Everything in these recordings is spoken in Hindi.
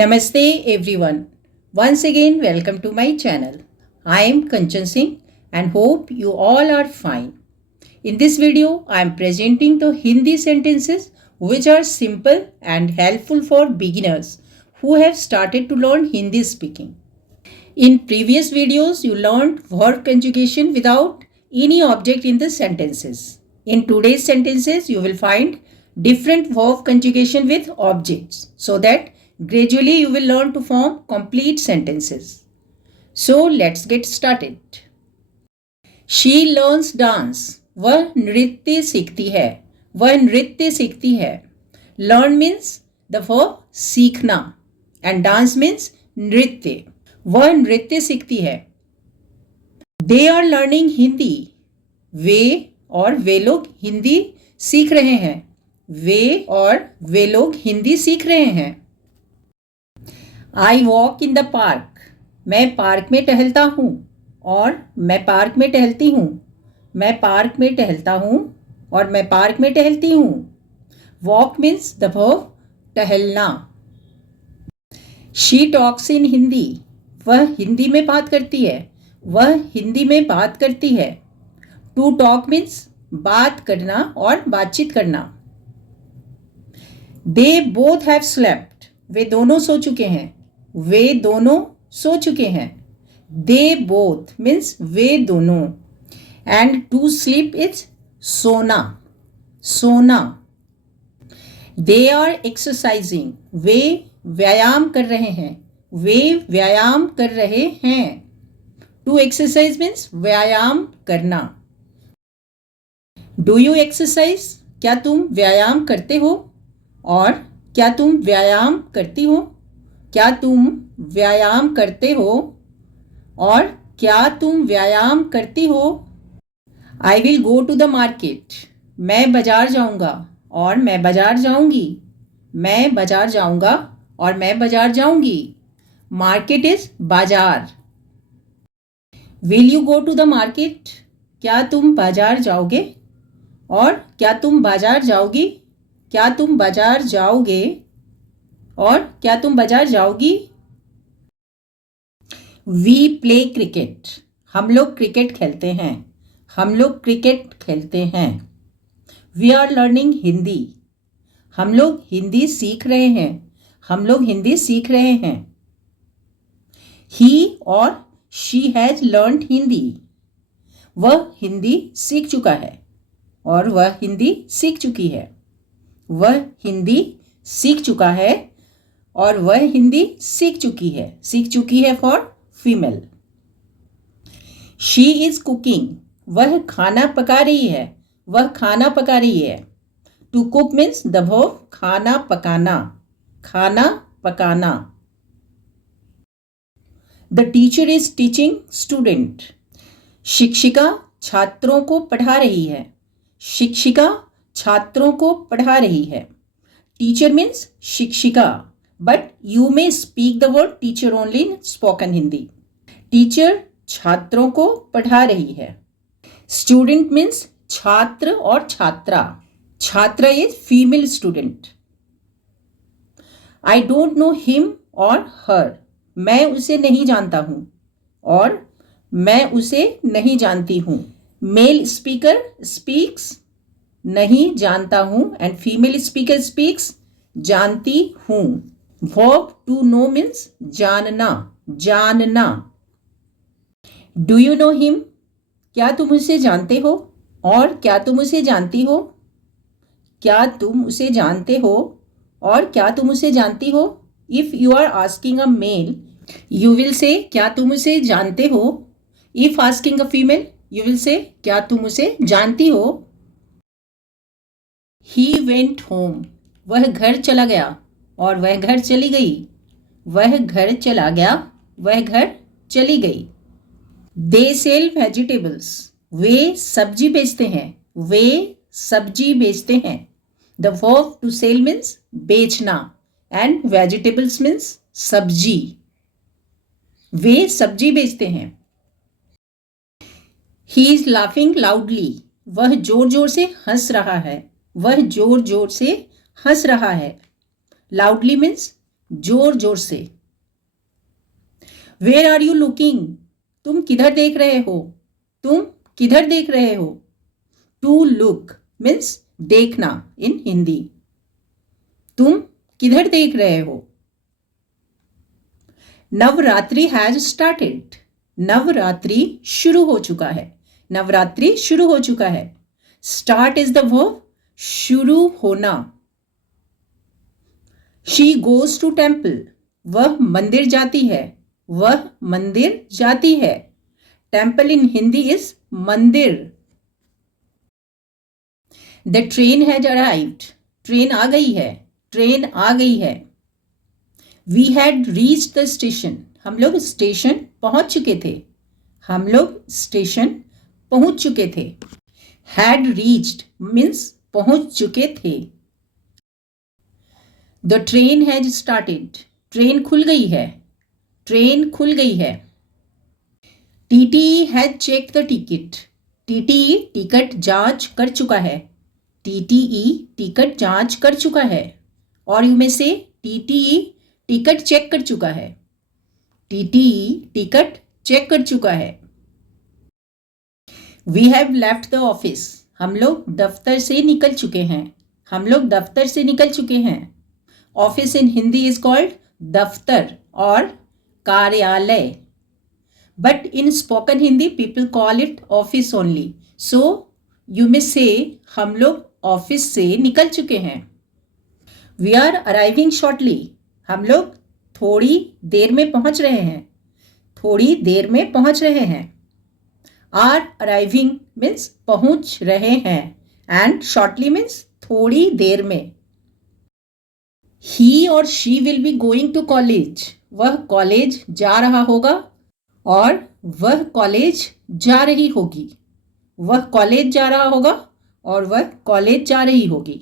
Namaste everyone. Once again welcome to my channel. I am Kanchan Singh and hope you all are fine. In this video I am presenting the Hindi sentences which are simple and helpful for beginners who have started to learn Hindi speaking. In previous videos you learned verb conjugation without any object in the sentences. In today's sentences you will find different verb conjugation with objects so that gradually you will learn to form complete sentences. So let's get started. She learns dance. वह नृत्य सीखती है. वह नृत्य सीखती है. Learn means the verb सीखना and dance means नृत्य. वह नृत्य सीखती है. They are learning Hindi. वे और वे लोग हिंदी सीख रहे हैं. वे और वे लोग हिंदी सीख रहे हैं. I walk in the park. मैं पार्क में टहलता हूँ और मैं पार्क में टहलती हूँ. मैं पार्क में टहलता हूँ और मैं पार्क में टहलती हूँ. Walk means the verb टहलना. She talks in Hindi. वह हिंदी में बात करती है. वह हिंदी में बात करती है. To talk means बात करना और बातचीत करना. They both have slept. वे दोनों सो चुके हैं. वे दोनों सो चुके हैं. They both means वे दोनों. And to sleep is सोना. सोना. They are exercising. वे व्यायाम कर रहे हैं. वे व्यायाम कर रहे हैं. To exercise means व्यायाम करना. Do you exercise? क्या तुम व्यायाम करते हो? और क्या तुम व्यायाम करती हो? क्या तुम व्यायाम करते हो? और क्या तुम व्यायाम करती हो? I will go to the market. मैं बाजार जाऊंगा और मैं बाजार जाऊंगी. मैं बाजार जाऊंगा और मैं बाजार जाऊंगी. Market is बाजार. Will you go to the market? क्या तुम बाजार जाओगे? और क्या तुम बाजार जाओगी? क्या तुम बाजार जाओगे? और क्या तुम बाजार जाओगी? We play cricket. हम लोग क्रिकेट खेलते हैं. हम लोग क्रिकेट खेलते हैं. We are learning Hindi. हम लोग हिंदी सीख रहे हैं. हम लोग हिंदी सीख रहे हैं. He और she has learned हिंदी. वह हिंदी सीख चुका है और वह हिंदी सीख चुकी है. वह हिंदी सीख चुका है और वह हिंदी सीख चुकी है. सीख चुकी है for female. She is cooking. वह खाना पका रही है. वह खाना पका रही है. To cook means the verb खाना पकाना. खाना पकाना. The teacher is teaching student. शिक्षिका छात्रों को पढ़ा रही है. शिक्षिका छात्रों को पढ़ा रही है. टीचर मीन्स शिक्षिका. But you may speak the word teacher only in spoken Hindi. Teacher छात्रों को पढ़ा रही है. Student means छात्र और छात्रा. छात्रा is female student. I don't know him or her. मैं उसे नहीं जानता हूँ और मैं उसे नहीं जानती हूँ. Male speaker speaks नहीं जानता हूँ and female speaker speaks जानती हूँ. Verb to know means जानना. जानना. Do you know him? क्या तुम उसे जानते हो? और क्या तुम उसे जानती हो? क्या तुम उसे जानते हो? और क्या तुम उसे जानती हो? If you are asking a male, you will say क्या तुम उसे जानते हो? If asking a female, you will say क्या तुम उसे जानती हो? He went home. वह घर चला गया और वह घर चली गई. वह घर चला गया. वह घर चली गई. They sell vegetables. वे सब्जी बेचते हैं. वे सब्जी बेचते हैं. The verb to sell means बेचना and vegetables means सब्जी. वे सब्जी बेचते हैं. He is laughing loudly. वह जोर जोर से हंस रहा है. वह जोर जोर से हंस रहा है. Loudly means जोर जोर से। वेयर आर यू लुकिंग, तुम किधर देख रहे हो, तुम किधर देख रहे हो। टू लुक मीन्स देखना इन हिंदी। तुम किधर देख रहे हो। नवरात्रि हैज स्टार्टेड, नवरात्रि शुरू हो चुका है, नवरात्रि शुरू हो चुका है। स्टार्ट इज द वर्ब, शुरू होना। शी गोज टू टेम्पल, वह मंदिर जाती है, वह मंदिर जाती है। Temple in Hindi is mandir. The train has arrived, train आ गई है, ट्रेन आ गई है। We had reached the station, हम लोग स्टेशन पहुंच चुके थे, हम लोग स्टेशन पहुंच चुके थे। हैड रीच्ड मीन्स पहुंच चुके थे। The train has started, train खुल गई है, ट्रेन खुल गई है। TTE has check the ticket, TTE ticket जांच कर चुका है, टीटीई टिकट जांच कर चुका है। और यू में से टीटीई टिकट चेक कर चुका है, टीटीई टिकट चेक कर चुका है। We have left the office, हम लोग दफ्तर से निकल चुके हैं, हम लोग दफ्तर से निकल चुके हैं। Office in Hindi is called दफ्तर और कार्यालय, but in spoken Hindi people call it office only. So you में से हम लोग ऑफिस से निकल चुके हैं। वी आर अराइविंग शॉर्टली, हम लोग थोड़ी देर में पहुंच रहे हैं, थोड़ी देर में पहुंच रहे हैं। आर अराइविंग मीन्स पहुंच रहे हैं एंड शॉर्टली मीन्स थोड़ी देर में। ही और she will be going to college, वह कॉलेज जा रहा होगा और वह कॉलेज जा रही होगी, वह कॉलेज जा रहा होगा और वह कॉलेज जा रही होगी।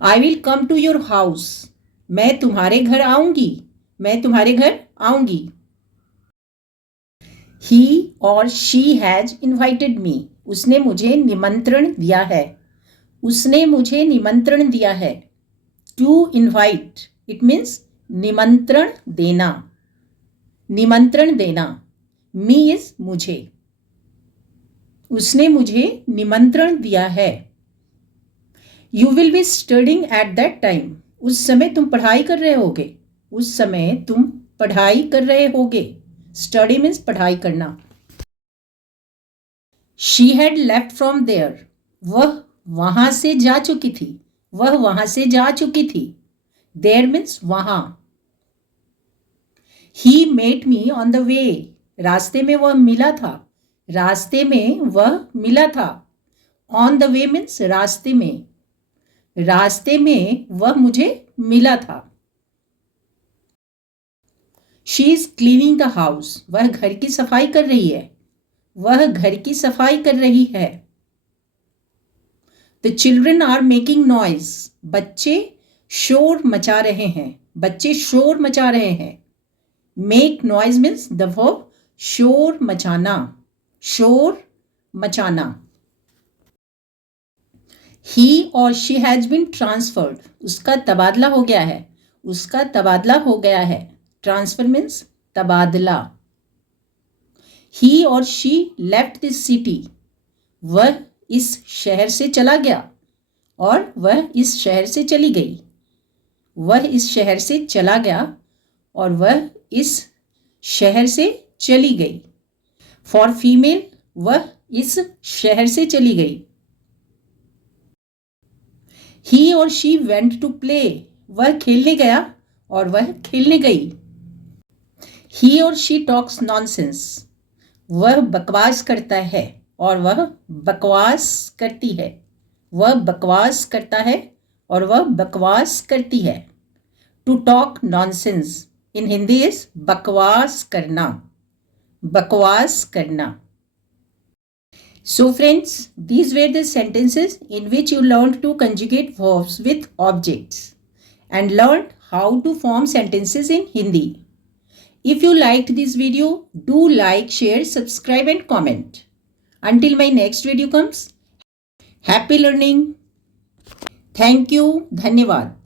I will come to your house, मैं तुम्हारे घर आऊंगी, मैं तुम्हारे घर आऊंगी। ही और शी हैज इन्वाइटेड मी, उसने मुझे निमंत्रण दिया है, उसने मुझे निमंत्रण दिया है। टू इन्वाइट इट मीन्स निमंत्रण देना, निमंत्रण देना। मी इज मुझे, उसने मुझे निमंत्रण दिया है। You will be studying at that time, उस समय तुम पढ़ाई कर रहे होगे, उस समय तुम पढ़ाई कर रहे होगे। स्टडी मीन्स पढ़ाई करना। She had left from there, वह वहां से जा चुकी थी, वह वहां से जा चुकी थी। देयर मीन्स वहां। He met me on the way, रास्ते में वह मिला था, रास्ते में वह मिला था। ऑन द वे मीन्स रास्ते में, रास्ते में वह मुझे मिला था। She is cleaning the house, वह घर की सफाई कर रही है, वह घर की सफाई कर रही है। The children are making noise, बच्चे शोर मचा रहे हैं, बच्चे शोर मचा रहे हैं। Make noise means the verb शोर मचाना, शोर मचाना। ही और शी हैज बीन ट्रांसफर्ड, उसका तबादला हो गया है, उसका तबादला हो गया है। ट्रांसफर मीन्स तबादला। ही और शी लेफ्ट दिस सिटी, वह इस शहर से चला गया और वह इस शहर से चली गई, वह इस शहर से चला गया और वह इस शहर से चली गई। फॉर फीमेल, वह इस शहर से चली गई। ही और शी वेंट टू प्ले, वह खेलने गया और वह खेलने गई। ही और शी टॉक्स नॉनसेंस, वह बकवास करता है और वह बकवास करती है, वह बकवास करता है और वह बकवास करती है। To talk nonsense in Hindi is बकवास करना, बकवास करना। So friends, these were the sentences in which you learned to conjugate verbs with objects and learned how to form sentences in Hindi. If you liked this video, do like, share, subscribe and comment. Until my next video comes, happy learning. Thank you. Dhanyavad.